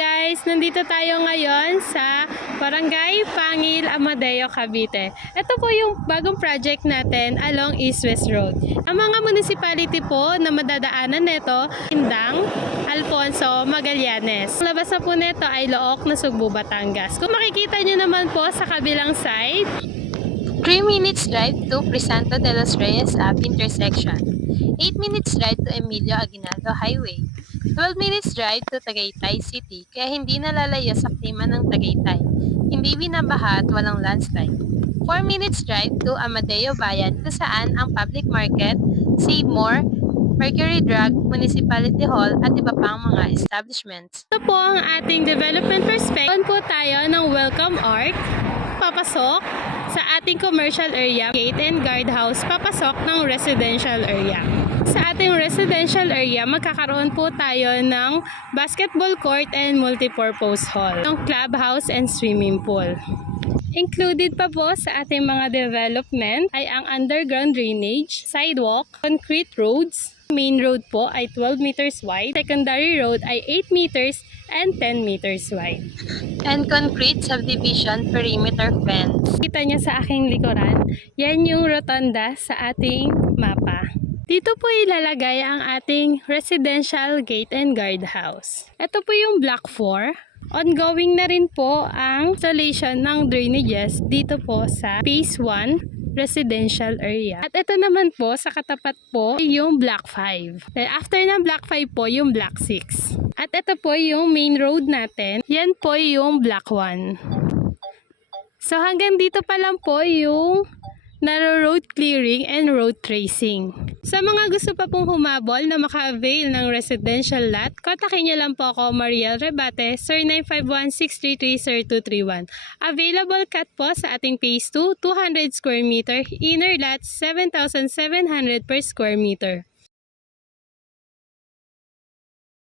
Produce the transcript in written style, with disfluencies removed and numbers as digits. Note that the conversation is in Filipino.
guys! Nandito tayo ngayon sa Barangay Pangil, Amadeo, Cavite. Ito po yung bagong project natin along East-West Road. Ang mga municipality po na madadaanan nito, Indang, Alfonso, Magallanes. Ang labas na po nito ay Looc, Nasugbu, Batangas. Kung makikita nyo naman po sa kabilang side, 3 minutes drive to Crisanto de los Reyes Ave intersection. 8 minutes drive to Emilio Aguinaldo Highway. 12 minutes drive to Tagaytay City, kaya hindi nalalayo sa klima ng Tagaytay. Hindi binabaha at walang landslide. 4 minutes drive to Amadeo Bayan, kung saan ang public market, Save More, Mercury Drug, Municipality Hall at iba pang mga establishments. Ito po ang ating development perspective. Doon po tayo ng Welcome Arc, papasok sa ating commercial area, gate and guardhouse, papasok ng residential area. Sa ating residential area, magkakaroon po tayo ng basketball court and multipurpose hall, ng clubhouse and swimming pool. Included pa po sa ating mga development ay ang underground drainage, sidewalk, concrete roads. Main road po ay 12 meters wide, secondary road ay 8 meters and 10 meters wide. And concrete subdivision perimeter fence. Kita niyo sa aking likuran, yan yung rotonda sa ating mapa. Dito po ilalagay ang ating residential gate and guardhouse. Ito po yung block 4. Ongoing na rin po ang installation ng drainages dito po sa phase 1 residential area. At ito naman po sa katapat po yung block 5. Then after ng block 5 po yung block 6. At ito po yung main road natin. Yan po yung block 1. So hanggang dito pa lang po yung road clearing and road tracing. Sa mga gusto pa pong humabol na maka-avail ng residential lot, kontakin niyo lang po ako, Mariel Rebate, 0951-633-0231. Available cut po sa ating phase 2, 200 square meter, inner lot 7,700 per square meter.